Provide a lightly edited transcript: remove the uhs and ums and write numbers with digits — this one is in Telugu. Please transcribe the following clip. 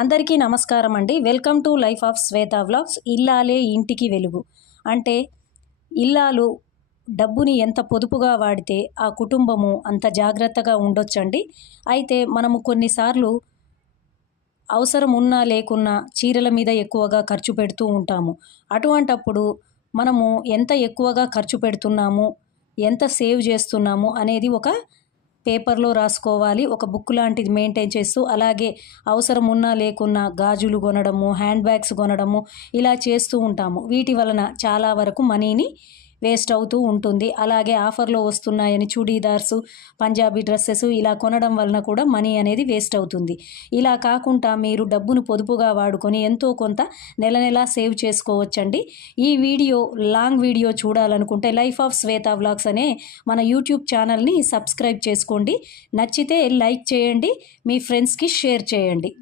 అందరికీ నమస్కారం అండి. Welcome to life of Shweta vlogs. ఇల్లాలే ఇంటికి వెలుగు. అంటే ఇల్లాలు డబ్బుని ఎంత పొదుపుగా వాడితే ఆ కుటుంబము అంత జాగ్రత్తగా ఉండొచ్చండి. అయితే మనము కొన్నిసార్లు అవసరం ఉన్నా లేకున్నా చీరల మీద ఎక్కువగా ఖర్చు పెడుతూ ఉంటాము. అటువంటప్పుడు మనము ఎంత ఎక్కువగా ఖర్చు పెడుతున్నాము, ఎంత సేవ్ చేస్తున్నాము అనేది ఒక పేపర్లో రాసుకోవాలి. ఒక బుక్ లాంటిది మెయింటైన్ చేస్తూ, అలాగే అవసరం ఉన్నా లేకున్నా గాజులు కొనడము, హ్యాండ్ బ్యాగ్స్ కొనడము ఇలా చేస్తూ ఉంటాము. వీటి వలన చాలా వరకు మనీని వేస్ట్ అవుతూ ఉంటుంది. అలాగే ఆఫర్లో వస్తున్నాయని చూడీదార్సు, పంజాబీ డ్రెస్సెస్ ఇలా కొనడం వలన కూడా మనీ అనేది వేస్ట్ అవుతుంది. ఇలా కాకుండా మీరు డబ్బును పొదుపుగా వాడుకొని ఎంతో కొంత నెల నెలా సేవ్ చేసుకోవచ్చండి. ఈ వీడియో లాంగ్ వీడియో చూడాలనుకుంటే లైఫ్ ఆఫ్ శ్వేత వ్లాగ్స్ అనే మన యూట్యూబ్ ఛానల్ని సబ్స్క్రైబ్ చేసుకోండి. నచ్చితే లైక్ చేయండి, మీ ఫ్రెండ్స్కి షేర్ చేయండి.